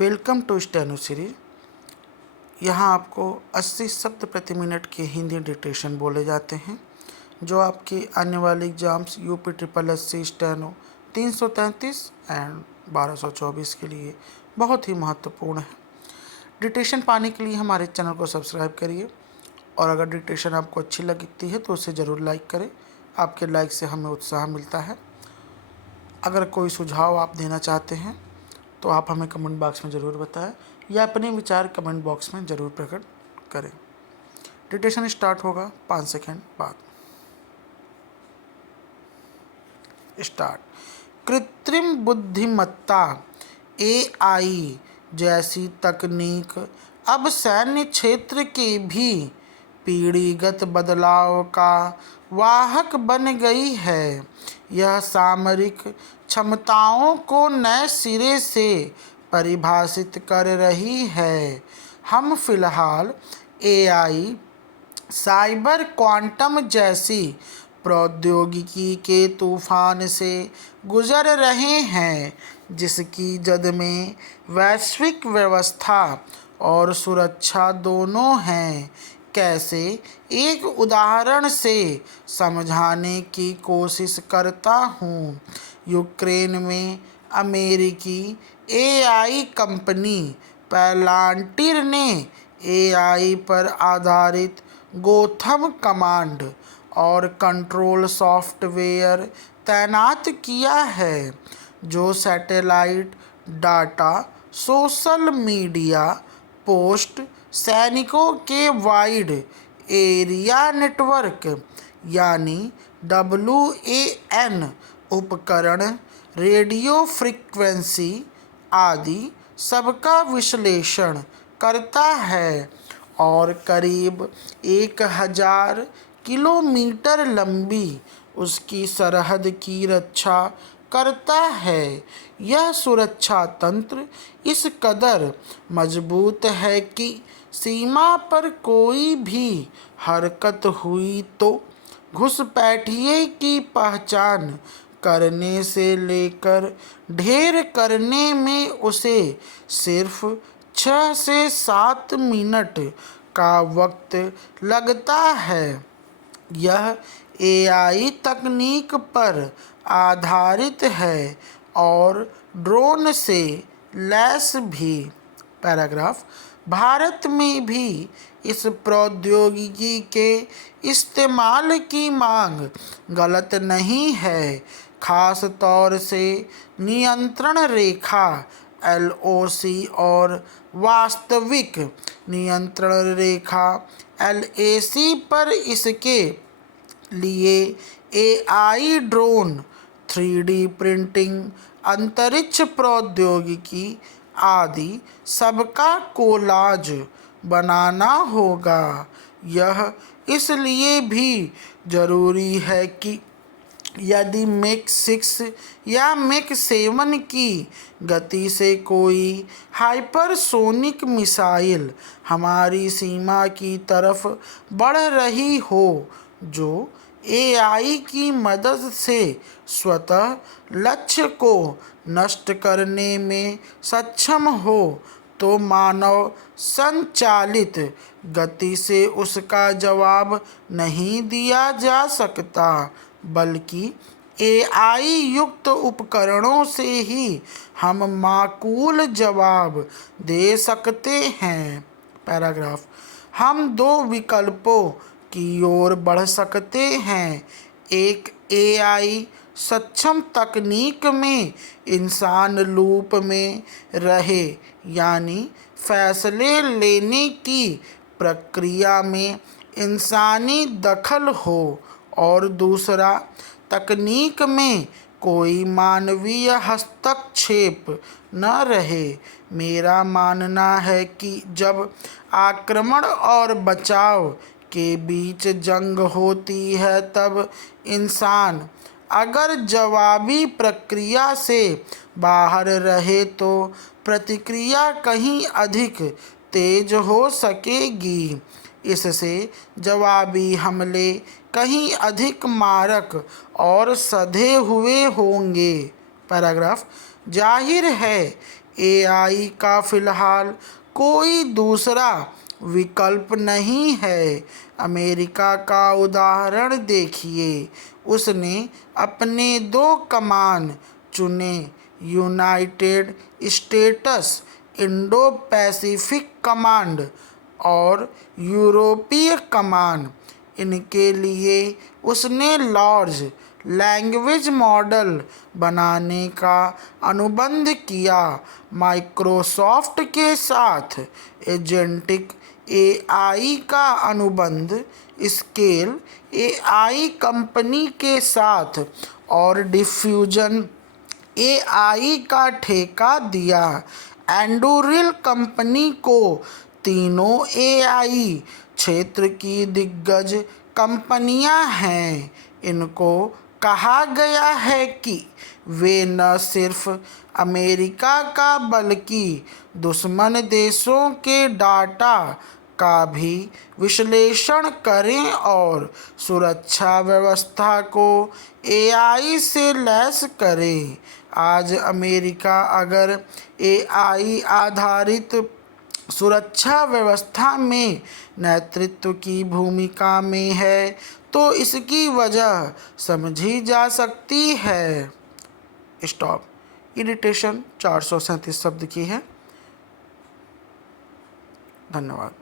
Welcome to steno series. यहाँ आपको 80 शब्द प्रति मिनट के हिंदी डिक्टेशन बोले जाते हैं, जो आपके आने वाले exams UP triple SC steno 333 and 1224 के लिए बहुत ही महत्वपूर्ण है। डिक्टेशन पाने के लिए हमारे चैनल को सब्सक्राइब करिए और अगर डिक्टेशन आपको अच्छी लगती है तो उसे ज़रूर लाइक करें। आपके लाइक से हमें उत्साह मिलता है। अगर कोई सुझाव आप देना चाहते हैं तो आप हमें कमेंट बॉक्स में ज़रूर बताएं या अपने विचार कमेंट बॉक्स में ज़रूर प्रकट करें। डिक्टेशन स्टार्ट होगा 5 सेकंड बाद। स्टार्ट। कृत्रिम बुद्धिमत्ता एआई जैसी तकनीक अब सैन्य क्षेत्र के भी पीढ़ीगत बदलाव का वाहक बन गई है। यह सामरिक क्षमताओं को नए सिरे से परिभाषित कर रही है। हम फिलहाल एआई, साइबर क्वांटम जैसी प्रौद्योगिकी के तूफान से गुजर रहे हैं, जिसकी जद में वैश्विक व्यवस्था और सुरक्षा दोनों हैं। कैसे, एक उदाहरण से समझाने की कोशिश करता हूँ। यूक्रेन में अमेरिकी एआई कंपनी पैलांटीर ने एआई पर आधारित गोथम कमांड और कंट्रोल सॉफ्टवेयर तैनात किया है, जो satellite data, social media post, सैनिकों के वाइड एरिया नेटवर्क यानी WAN उपकरण, रेडियो फ्रीक्वेंसी आदि सबका विश्लेषण करता है और करीब 1000 किलोमीटर लंबी उसकी सरहद की रक्षा करता है। यह सुरक्षा तंत्र इस कदर मजबूत है कि सीमा पर कोई भी हरकत हुई तो घुसपैठिए की पहचान करने से लेकर ढेर करने में उसे सिर्फ 6 से 7 मिनट का वक्त लगता है। यह एआई तकनीक पर आधारित है और ड्रोन से लैस भी। पैराग्राफ। भारत में भी इस प्रौद्योगिकी के इस्तेमाल की मांग गलत नहीं है, खास तौर से नियंत्रण रेखा LOC और वास्तविक नियंत्रण रेखा LAC पर। इसके लिए एआई ड्रोन, 3D प्रिंटिंग, अंतरिक्ष प्रौद्योगिकी आदि सबका कोलाज बनाना होगा। यह इसलिए भी ज़रूरी है कि यदि मैक 6 या मैक 7 की गति से कोई हाइपरसोनिक मिसाइल हमारी सीमा की तरफ बढ़ रही हो, जो एआई की मदद से स्वतः लक्ष्य को नष्ट करने में सक्षम हो, तो मानव संचालित गति से उसका जवाब नहीं दिया जा सकता, बल्कि एआई युक्त उपकरणों से ही हम माकूल जवाब दे सकते हैं। पैराग्राफ। हम 2 विकल्पों की ओर बढ़ सकते हैं। एक, एआई सक्षम तकनीक में इंसान लूप में रहे, यानी फैसले लेने की प्रक्रिया में इंसानी दखल हो, और दूसरा, तकनीक में कोई मानवीय हस्तक्षेप न रहे। मेरा मानना है कि जब आक्रमण और बचाव के बीच जंग होती है, तब इंसान अगर जवाबी प्रक्रिया से बाहर रहे तो प्रतिक्रिया कहीं अधिक तेज हो सकेगी। इससे जवाबी हमले कहीं अधिक मारक और सधे हुए होंगे। पैराग्राफ। जाहिर है एआई का फिलहाल कोई दूसरा विकल्प नहीं है। अमेरिका का उदाहरण देखिए, उसने अपने 2 कमान चुने, United states Indo Pacific command और यूरोपीय कमान। इनके लिए उसने लार्ज लैंग्वेज मॉडल बनाने का अनुबंध किया। माइक्रोसॉफ्ट के साथ एजेंटिक एआई का अनुबंध स्केल एआई कंपनी के साथ और डिफ्यूजन एआई का ठेका दिया। एंडुरिल कंपनी को तीनों एआई क्षेत्र की दिग्गज कंपनियां हैं। इनको कहा गया है कि वे न सिर्फ अमेरिका का बल्कि दुश्मन देशों के डाटा का भी विश्लेषण करें और सुरक्षा व्यवस्था को एआई से लैस करें। आज अमेरिका अगर एआई आधारित सुरक्षा व्यवस्था में नेतृत्व की भूमिका में है तो इसकी वजह समझी जा सकती है। स्टॉप। इरिटेशन 437 शब्द की है। धन्यवाद।